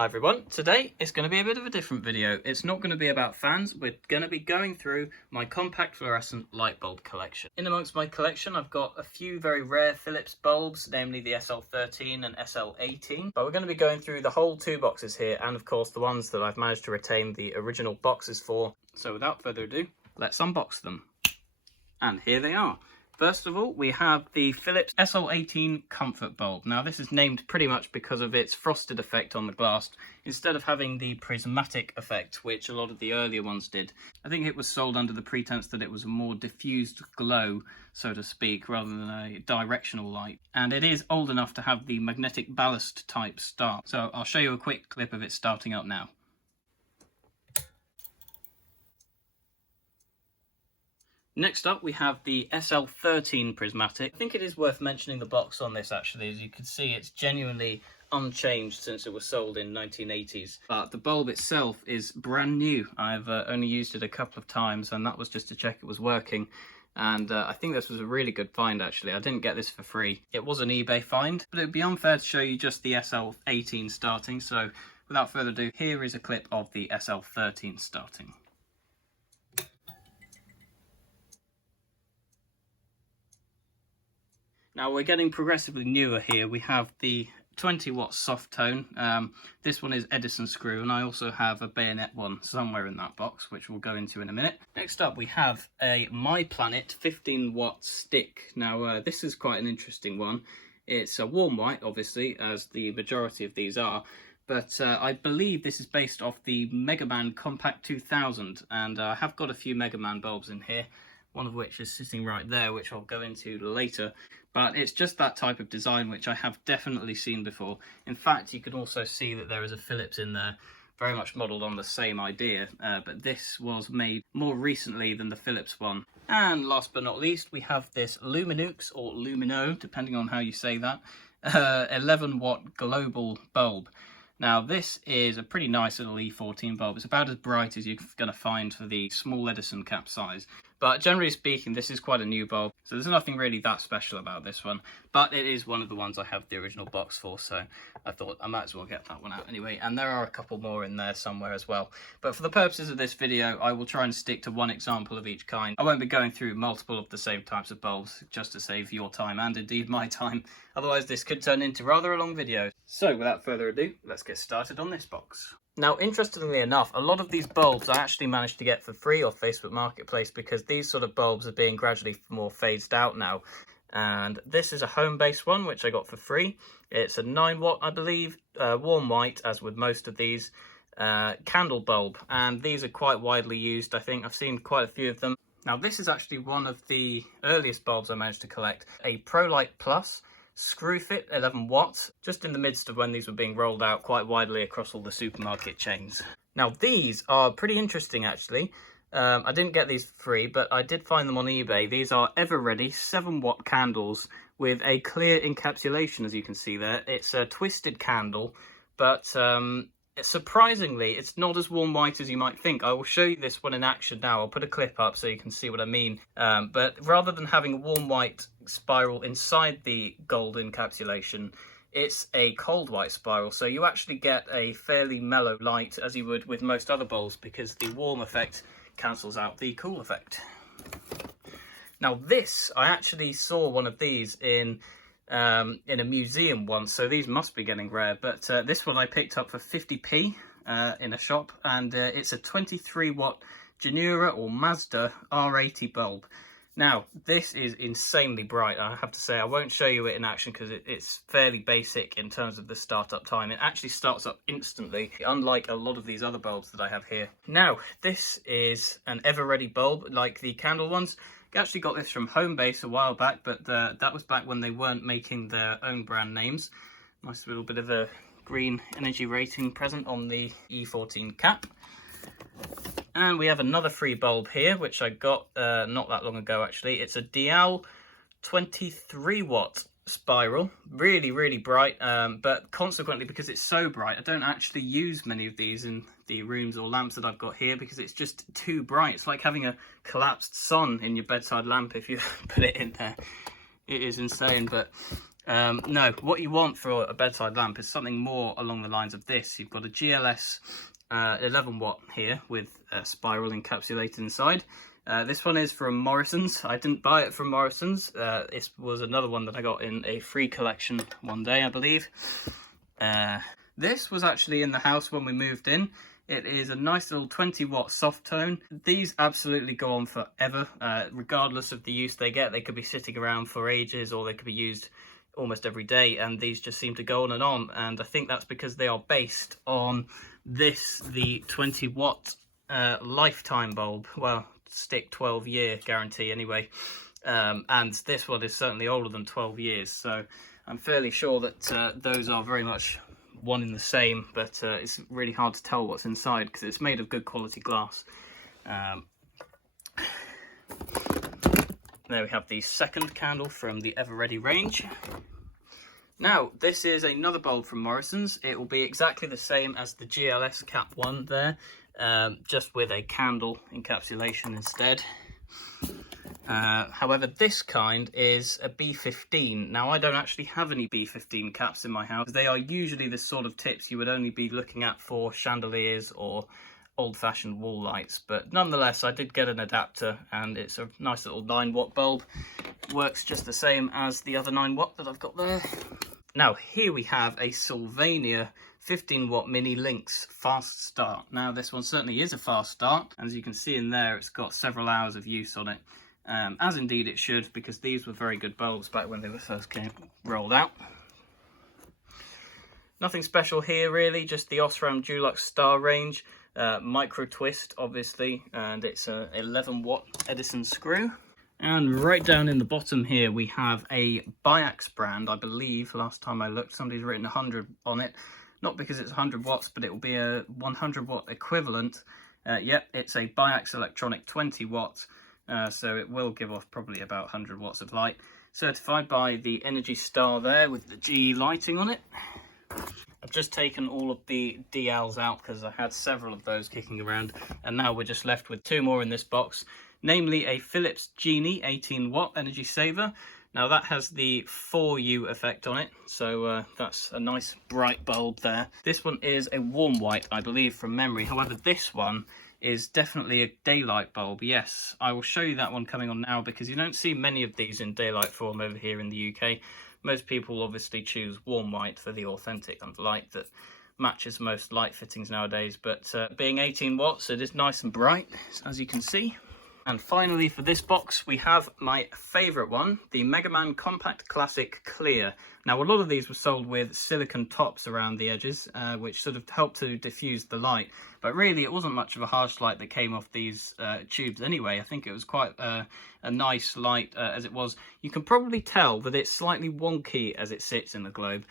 Hi everyone, today it's going to be a bit of a different video. It's not going to be about fans, we're going to be going through my compact fluorescent light bulb collection. In amongst my collection I've got a few very rare Philips bulbs, namely the SL13 and SL18, but we're going to be going through the whole two boxes here and of course the ones that I've managed to retain the original boxes for. So without further ado, let's unbox them. And here they are. First of all, we have the Philips SL18 comfort bulb. Now this is named pretty much because of its frosted effect on the glass, instead of having the prismatic effect, which a lot of the earlier ones did. I think it was sold under the pretense that it was a more diffused glow, so to speak, rather than a directional light. And it is old enough to have the magnetic ballast type start. So I'll show you a quick clip of it starting up now. Next up we have the SL13 prismatic. I think it is worth mentioning the box on this actually. As you can see, it's genuinely unchanged since it was sold in 1980s. But the bulb itself is brand new. I've only used it a couple of times and that was just to check it was working. And I think this was a really good find actually. I didn't get this for free. It was an eBay find, but it would be unfair to show you just the SL18 starting. So without further ado, here is a clip of the SL13 starting. Now we're getting progressively newer here. We have the 20 watt soft tone. This one is Edison screw, and I also have a bayonet one somewhere in that box, which we'll go into in a minute. Next up we have a My Planet 15 watt stick. Now this is quite an interesting one. It's a warm white, obviously, as the majority of these are. But I believe this is based off the Mega Man Compact 2000, and I have got a few Mega Man bulbs in here, one of which is sitting right there, which I'll go into later. But it's just that type of design which I have definitely seen before. In fact, you can also see that there is a Philips in there, very much modelled on the same idea, but this was made more recently than the Philips one. And last but not least, we have this Luminux, or Lumino, depending on how you say that, 11 watt global bulb. Now this is a pretty nice little E14 bulb. It's about as bright as you're going to find for the small Edison cap size. But generally speaking, this is quite a new bulb, so there's nothing really that special about this one. But it is one of the ones I have the original box for, so I thought I might as well get that one out anyway. And there are a couple more in there somewhere as well. But for the purposes of this video, I will try and stick to one example of each kind. I won't be going through multiple of the same types of bulbs, just to save your time and indeed my time. Otherwise this could turn into rather a long video. So without further ado, let's get started on this box. Now, interestingly enough, a lot of these bulbs I actually managed to get for free off Facebook Marketplace, because these sort of bulbs are being gradually more phased out now. And this is a home-based one, which I got for free. It's a 9 watt, I believe, warm white, as with most of these, candle bulb. And these are quite widely used, I think. I've seen quite a few of them. Now, this is actually one of the earliest bulbs I managed to collect, a ProLight Plus screw fit 11 watts, just in the midst of when these were being rolled out quite widely across all the supermarket chains. Now these are pretty interesting actually. I didn't get these for free, but I did find them on eBay. These are ever ready 7 watt candles with a clear encapsulation, as you can see there. It's a twisted candle, but surprisingly, it's not as warm white as you might think. I will show you this one in action now. I'll put a clip up so you can see what I mean. But rather than having a warm white spiral inside the gold encapsulation, it's a cold white spiral. So you actually get a fairly mellow light, as you would with most other bulbs, because the warm effect cancels out the cool effect. Now this, I actually saw one of these in a museum once, so these must be getting rare, but this one I picked up for 50p in a shop, and it's a 23 watt Genura or Mazda R80 bulb. Now this is insanely bright. I have to say, I won't show you it in action because it's fairly basic in terms of the startup time. It actually starts up instantly, unlike a lot of these other bulbs that I have here. Now this is an ever ready bulb like the candle ones. I actually got this from Homebase a while back, but that was back when they weren't making their own brand names. Nice little bit of a green energy rating present on the E14 cap. And we have another free bulb here, which I got not that long ago actually. It's a Dial 23 watt spiral, really bright, but consequently, because it's so bright, I don't actually use many of these in the rooms or lamps that I've got here because it's just too bright. It's like having a collapsed sun in your bedside lamp if you put it in there. It is insane, but No, what you want for a bedside lamp is something more along the lines of this. You've got a GLS 11 watt here with a spiral encapsulated inside. This one is from Morrison's. I didn't buy it from Morrison's. It was another one that I got in a free collection one day, I believe. This was actually in the house when we moved in. It is a nice little 20 watt soft tone. These absolutely go on forever, regardless of the use they get. They could be sitting around for ages, or they could be used almost every day, and these just seem to go on. And I think that's because they are based on this, the 20 watt lifetime bulb. Well, stick 12-year guarantee anyway. And this one is certainly older than 12 years, so I'm fairly sure that those are very much one in the same, but it's really hard to tell what's inside because it's made of good quality glass. There we have the second candle from the Ever Ready range. Now, this is another bulb from Morrison's. It will be exactly the same as the GLS Cap 1 there, just with a candle encapsulation instead. However, this kind is a B15. Now, I don't actually have any B15 caps in my house. They are usually the sort of tips you would only be looking at for chandeliers or old-fashioned wall lights. But nonetheless, I did get an adapter, and it's a nice little 9 watt bulb. Works just the same as the other 9 watt that I've got there. Now, here we have a Sylvania 15 watt mini Lynx fast start. Now, this one certainly is a fast start. As you can see in there, it's got several hours of use on it. As indeed it should, because these were very good bulbs back when they were first rolled out. Nothing special here really, just the Osram Dulux Star range, micro twist obviously, and it's a 11 watt Edison screw. And right down in the bottom here we have a Biax brand, I believe, last time I looked somebody's written 100 on it. Not because it's 100 watts, but it will be a 100 watt equivalent. Yep, it's a Biax Electronic 20 watts. So it will give off probably about 100 watts of light. Certified by the Energy Star there with the GE lighting on it. I've just taken all of the DLs out because I had several of those kicking around. And now we're just left with 2 more in this box. Namely a Philips Genie 18 watt energy saver. Now that has the 4U effect on it. So that's a nice bright bulb there. This one is a warm white, I believe, from memory. However, this one is definitely a daylight bulb. Yes, I will show you that one coming on now because you don't see many of these in daylight form over here in the UK. Most people obviously choose warm white for the authentic and light that matches most light fittings nowadays, but being 18 watts, it is nice and bright, as you can see. And finally for this box we have my favourite one, the Mega Man Compact Classic Clear. Now a lot of these were sold with silicone tops around the edges, which sort of helped to diffuse the light, but really it wasn't much of a harsh light that came off these tubes anyway. I think it was quite a nice light as it was. You can probably tell that it's slightly wonky as it sits in the globe.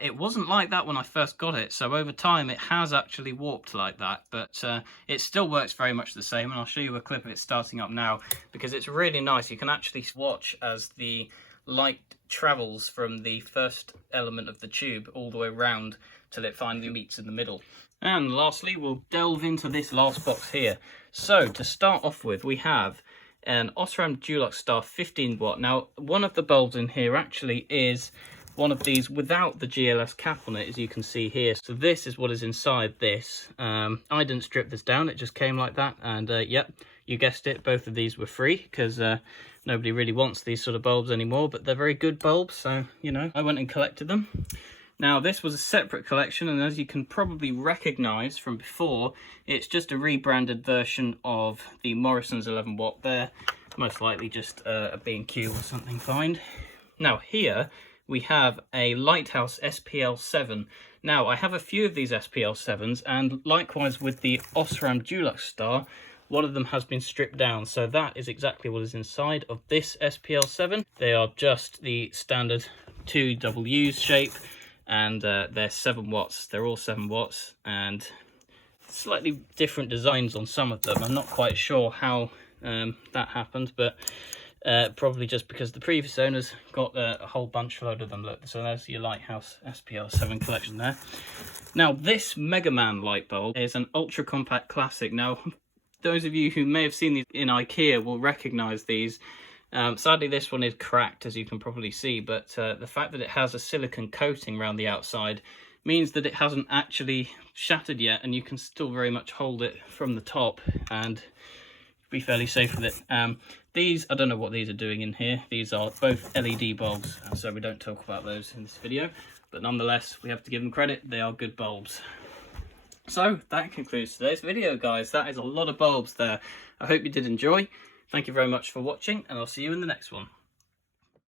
It wasn't like that when I first got it, so over time it has actually warped like that, but it still works very much the same, and I'll show you a clip of it starting up now because it's really nice. You can actually watch as the light travels from the first element of the tube all the way around till it finally meets in the middle. And lastly, we'll delve into this last box here. So to start off with, we have an Osram Dulux Star 15 watt. Now, one of the bulbs in here actually is one of these without the GLS cap on it, as you can see here. So this is what is inside this. I didn't strip this down, it just came like that. And yep, you guessed it, both of these were free because nobody really wants these sort of bulbs anymore, but they're very good bulbs, so, you know, I went and collected them. Now, this was a separate collection, and as you can probably recognise from before, it's just a rebranded version of the Morrison's 11 watt there. Most likely just a B&Q or something find. Now, here we have a Lighthouse SPL7. Now, I have a few of these SPL7s, and likewise with the Osram Dulux Star, one of them has been stripped down, so that is exactly what is inside of this SPL7. They are just the standard 2Ws shape, and they're 7 watts. They're all 7 watts, and slightly different designs on some of them. I'm not quite sure how that happened, but probably just because the previous owners got a whole bunch load of them. Look, so there's your Lighthouse SPL7 collection there. Now, this Mega Man light bulb is an ultra compact classic. Now, those of you who may have seen these in IKEA will recognise these. Sadly, this one is cracked, as you can probably see, but the fact that it has a silicone coating around the outside means that it hasn't actually shattered yet, and you can still very much hold it from the top and be fairly safe with it. These, I don't know what these are doing in here. These are both LED bulbs, so we don't talk about those in this video, but nonetheless, we have to give them credit. They are good bulbs. So that concludes today's video, guys. That is a lot of bulbs there. I hope you did enjoy. Thank you very much for watching, and I'll see you in the next one.